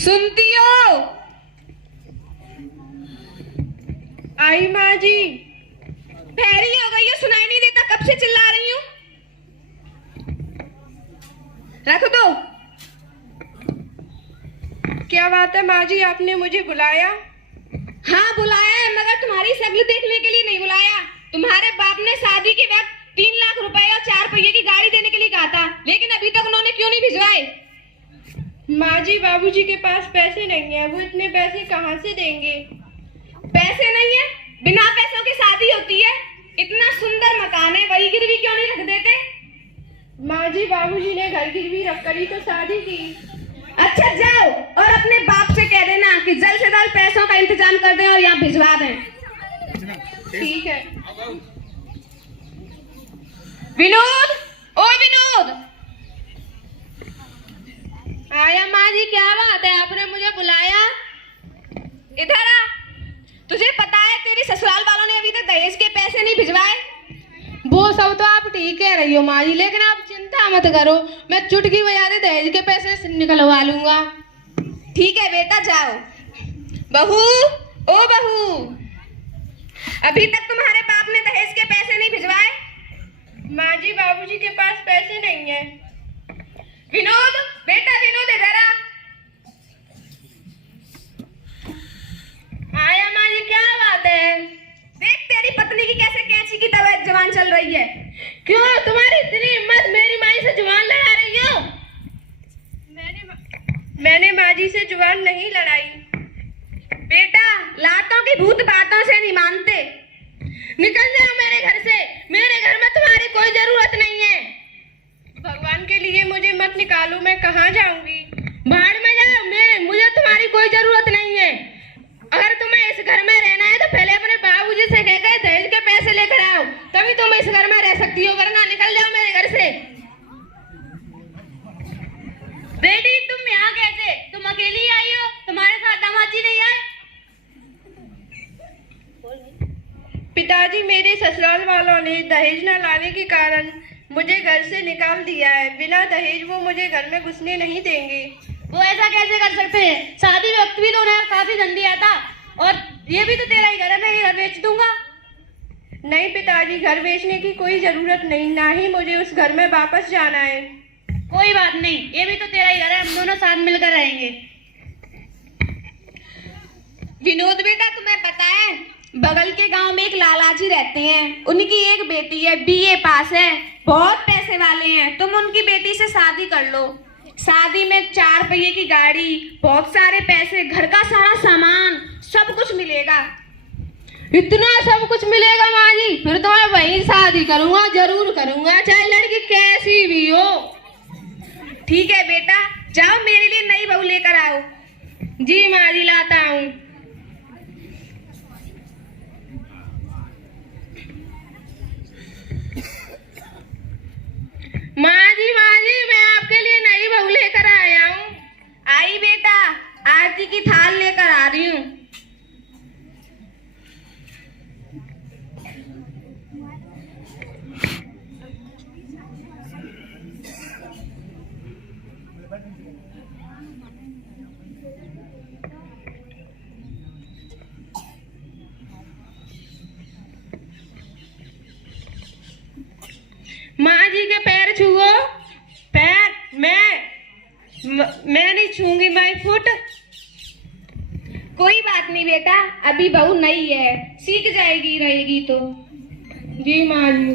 सुनती हो? आई माँ जी। बहरी हो गई हो, सुनाई नहीं देता? कब से चिल्ला रही हूँ। रख दो। क्या बात है माँ जी, आपने मुझे बुलाया? हाँ बुलाया है, मगर तुम्हारी शक्ल देखने के लिए नहीं बुलाया। तुम्हारे बाप ने शादी के वक्त 3 लाख रुपए और 4 पहिए की गाड़ी देने के लिए कहा था, लेकिन अभी तक उन्होंने क्यों नहीं भिजवाए? माँ जी, बाबूजी के पास पैसे नहीं है, वो इतने पैसे कहाँ से देंगे? पैसे नहीं है? बिना पैसों की शादी होती है? इतना सुंदर मकान है, वही गिरवी क्यों नहीं रख देते? माँ जी, बाबूजी ने घर गिरवी रखकर ही तो शादी की। अच्छा जाओ और अपने बाप से कह देना कि जल्द से जल्द पैसों का इंतजाम कर दें और यहाँ भिजवा दें। ठीक है। विनोद, ओ विनोद। आया माँ जी, क्या बात है, आपने मुझे बुलाया? इधर आ। तुझे पता है तेरी ससुराल वालों ने अभी तक दहेज के पैसे नहीं भिजवाए? वो सब तो आप ठीक कह रही हो माँ जी, लेकिन आप चिंता मत करो, मैं चुटकी बजा दे दहेज के पैसे निकलवा लूंगा। ठीक है बेटा, जाओ। बहू, ओ बहू, अभी तक तुम्हारे बाप ने दहेज के पैसे नहीं भिजवाए? माँ जी, बाबूजी के पास पैसे नहीं है। विनोद, बेटा विनोद, इधर आ। आया माँ जी, क्या बात है? देख तेरी पत्नी की कैसे कैंची की तबीयत जवान चल रही है। क्यों तुम्हारी इतनी हिम्मत, मेरी माँ से जुबान लड़ा रही हो? मैंने माँ जी से जुबान नहीं लड़ाई। बेटा, लातों की भूत बातों से नहीं मानते। निकल जाओ मेरे घर से, मेरे घर में तुम्हारी कोई जरूरत नहीं है। भगवान के लिए मुझे मत निकालो, मैं कहाँ जाऊंगी? भाड़ में जाओ, मुझे तुम्हारी कोई जरूरत नहीं है। अगर तुम्हें इस घर में रहना है तो पहले अपने बाबूजी से कहकर दहेज के पैसे लेकर आओ, तभी तुम इस घर में रह सकती हो, वरना निकल जाओ मेरे घर से। बेटी, तुम यहाँ कैसे? तुम अकेली आई हो? तुम्हारे साथ दामाजी नहीं आए? पिताजी, मेरे ससुराल वालों ने दहेज न लाने के कारण मुझे घर से निकाल दिया है। बिना दहेज वो मुझे घर में घुसने नहीं देंगे। वो ऐसा कैसे कर सकते हैं? शादी वक्त भी तो उन्हें काफी धन दिया था, और ये भी तो तेरा ही घर है, मैं ये घर बेच दूंगा। नहीं पिताजी, घर बेचने की कोई जरूरत नहीं, ना ही मुझे उस घर में वापस जाना है। कोई बात नहीं, ये भी तो तेरा ही घर है, हम दोनों साथ मिलकर रहेंगे। विनोद बेटा, तुम्हें पता है बगल के गांव में एक लालाजी रहते हैं, उनकी एक बेटी है, बीए पास है, बहुत पैसे वाले हैं। तुम उनकी बेटी से शादी कर लो। शादी में 4 पहिए की गाड़ी, बहुत सारे पैसे, घर का सारा सामान, सब कुछ मिलेगा। इतना सब कुछ मिलेगा माँ जी? फिर तो मैं वहीं शादी करूंगा, जरूर करूंगा, चाहे लड़की कैसी भी हो। ठीक है बेटा, जाओ मेरे लिए नई बहू लेकर आओ। जी माँ जी, लाता हूँ। माँ जी, मैं आपके लिए नई बहू लेकर आया हूँ। आई बेटा, आरती की थाल लेकर आ रही हूँ। माँ जी के पैर छुओ। पैर? मैं नहीं छूंगी, माई फुट। कोई बात नहीं बेटा, अभी बहू नई है, सीख जाएगी, रहेगी तो। जी माँ जी।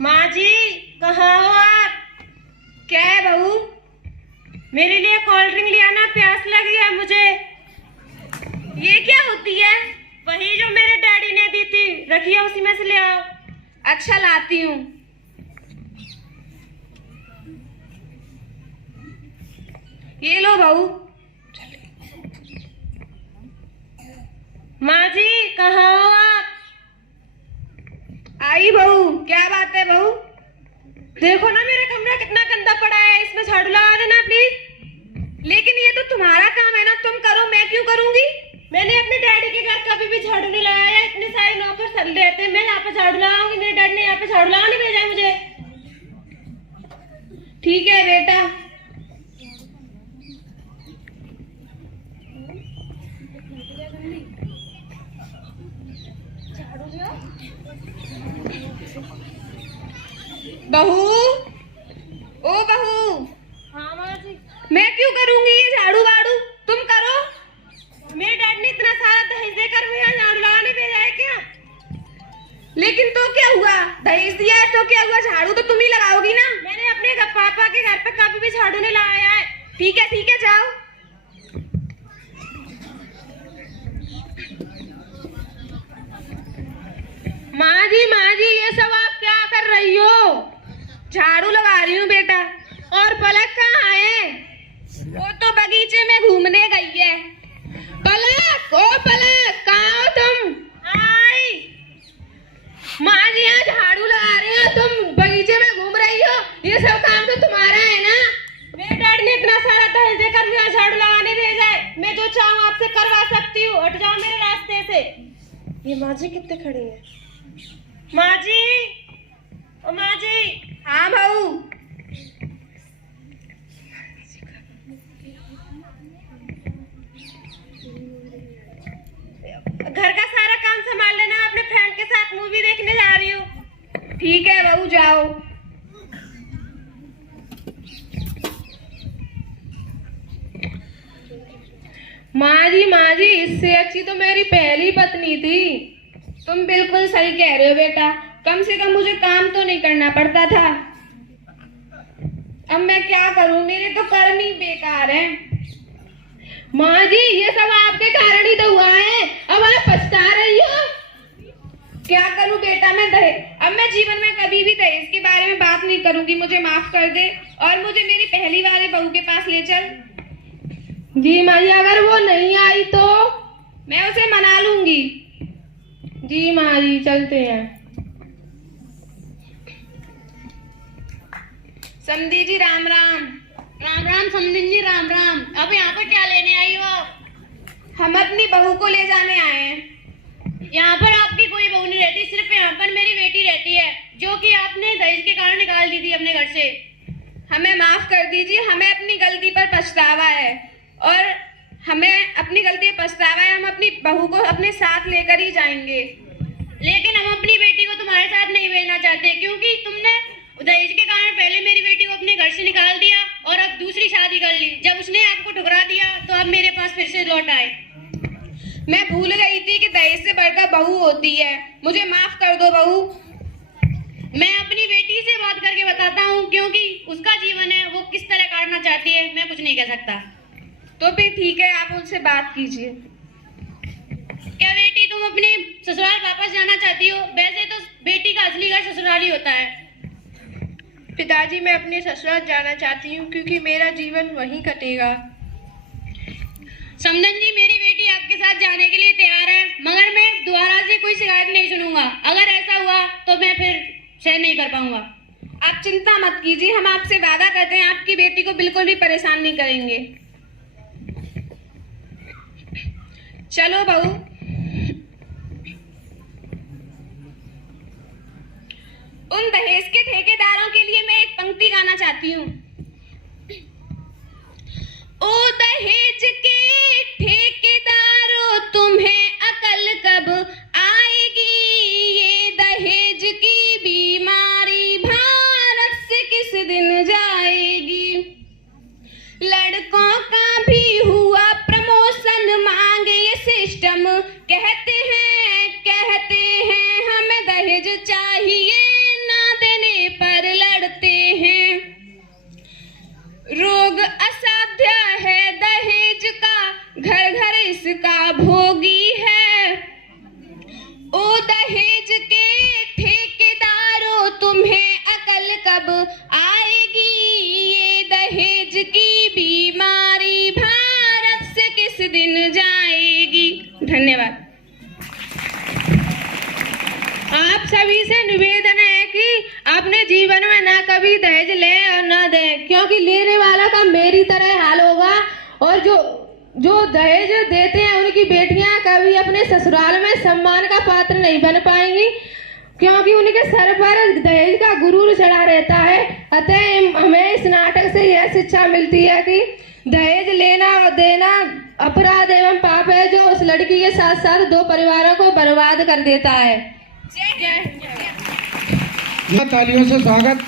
माँ जी, कहाँ हो आप? क्या है बहू? मेरे लिए कोल्ड ड्रिंक ले आना, प्यास लगी है मुझे। ये क्या होती है? वही जो मेरे डैडी ने दी थी, रखिए उसी में से ले आओ। अच्छा, लाती हूँ। ये लो बहू। माँ जी, कहाँ हो आप? आई बहू। क्या बात है बहू? देखो ना मेरा कमरा कितना गंदा पड़ा है, इसमें झाड़ू लगा देना प्लीज। लेकिन ये तो तुम्हारा काम है ना, तुम करो, मैं क्यों करूंगी? मैंने अपने डैडी के घर कभी भी झाड़ू नहीं लगाया, इतने सारे नौकर रहते हैं, मैं यहाँ पे झाड़ू लगाऊंगी? मेरे डैडी ने यहाँ पे झाड़ू लगाने भेजा है मुझे। ठीक है बेटा। ओ बहू। हाँ माँ जी। मैं क्यों करूंगी ये झाड़ू वाड़ू, तुम करो। मेरे डैड ने इतना सारा दहेज देकर मुझे झाड़ू लगाने भेजा है क्या? लेकिन तो क्या हुआ, दहेज दिया है तो क्या हुआ, झाड़ू तो तुम ही लगाओगी ना। मैंने अपने पापा के घर पे कभी भी झाड़ू नहीं लगाया है। ठीक है जाओ। माँ जी ये सब आप क्या कर रही हो? झाड़ू लगा रही हूँ बेटा। और पलक कहाँ है? वो तो बगीचे में घूमने गई है। पलक, ओ पलक, कहाँ हो तुम? आई। माँ जी यहाँ झाड़ू लगा रही हो, तुम बगीचे में घूम रही हो, ये सब काम तो तुम्हारा है ना? मेरे डैड ने इतना सारा दहेज देकर मुझे झाड़ू लगाने भेजा है। मैं जो चाहूँ आपसे करवा सकती हूँ, हट जाओ मेरे रास्ते से। ये माँ जी कितने खड़ी है? माँ जी, ओ माँ जी। हाँ बहू। घर का सारा काम संभाल लेना, अपने फ्रेंड के साथ मूवी देखने जा रही हूँ। ठीक है बहू, जाओ। माँ जी इससे अच्छी तो मेरी पहली पत्नी थी। तुम बिल्कुल सही कह रहे हो बेटा, कम से कम मुझे काम तो नहीं करना पड़ता था। अब मैं क्या करूं, मेरे तो कर्म ही बेकार हैं। माँ जी ये सब आपके कारण ही तो हुआ है, अब आप पछता रही हो। क्या करूं बेटा मैं अब मैं जीवन में कभी भी दहेज के बारे में बात नहीं करूंगी, मुझे माफ कर दे और मुझे मेरी पहली वाली बहू के पास ले चल। जी माँ जी, अगर वो नहीं आई तो? मैं उसे मना लूंगी। जी माँ जी, चलते हैं। समधी जी राम राम। राम राम समधी जी, राम राम। अब यहाँ पर क्या लेने आई हो? हम अपनी बहू को ले जाने आए हैं। यहाँ पर आपकी कोई बहू नहीं रहती, सिर्फ यहाँ पर मेरी बेटी रहती है, जो कि आपने दहेज के कारण निकाल दी थी अपने घर से। हमें माफ कर दीजिए, हमें अपनी गलती पर पछतावा है और हमें अपनी गलती पर पछतावा है। हम अपनी बहू को अपने साथ लेकर ही जाएंगे। लेकिन हम अपनी बेटी को तुम्हारे साथ नहीं भेजना चाहते, क्योंकि तुमने दहेज के कारण पहले मेरी बेटी को अपने घर से निकाल दिया और अब दूसरी शादी कर ली। जब उसने आपको ठुकरा दिया तो अब मेरे पास फिर से लौट आए। मैं भूल गई थी कि दहेज से बढ़कर बहू होती है, मुझे माफ कर दो बहू। मैं अपनी बेटी से बात करके बताता हूँ, क्योंकि उसका जीवन है, वो किस तरह काटना चाहती है मैं कुछ नहीं कह सकता। तो फिर ठीक है, आप उनसे बात कीजिए। क्या बेटी तुम अपने ससुराल वापस जाना चाहती हो? वैसे तो बेटी का असली घर ससुराल ही होता है। पिताजी मैं अपने ससुराल जाना चाहती हूँ क्योंकि मेरा जीवन वहीं कटेगा। समधन जी, मेरी बेटी आपके साथ जाने के लिए तैयार है, मगर मैं दोबारा से कोई शिकायत नहीं सुनूंगा। अगर ऐसा हुआ तो मैं फिर सहन नहीं कर पाऊंगा। आप चिंता मत कीजिए, हम आपसे वादा करते हैं आपकी बेटी को बिल्कुल भी परेशान नहीं करेंगे। चलो बहू। उन दहेज के ठेकेदारों के लिए मैं एक पंक्ति गाना चाहती हूँ। ओ दहेज के ठेकेदारों तुम्हें अकल कब आएगी, ये दहेज की बीमारी भारत से किस दिन जाएगी। लड़कों का भी हुआ प्रमोशन, मांगे ये सिस्टम, कहते हैं हमें दहेज चाहिए, ना देने पर लड़ते हैं। रोग असाध्य है दहेज का, घर घर इसका भोगी है। ओ दहेज के ठेकेदारों तुम्हें अकल कब आएगी, ये दहेज की बीमारी भारत से किस दिन जाएगी। धन्यवाद। आप सभी से निवेदन है कि अपने जीवन में ना कभी दहेज ले और ना दे, क्योंकि लेने वाला का मेरी तरह हाल होगा और जो दहेज देते हैं उनकी बेटियां कभी अपने ससुराल में सम्मान का पात्र नहीं बन पाएंगी, क्योंकि उनके सर पर दहेज का गुरूर चढ़ा रहता है। अतः हमें इस नाटक से यह शिक्षा मिलती है कि दहेज लेना और देना अपराध एवं पाप है, जो उस लड़की के साथ साथ दो परिवारों को बर्बाद कर देता है। तालियों से स्वागत।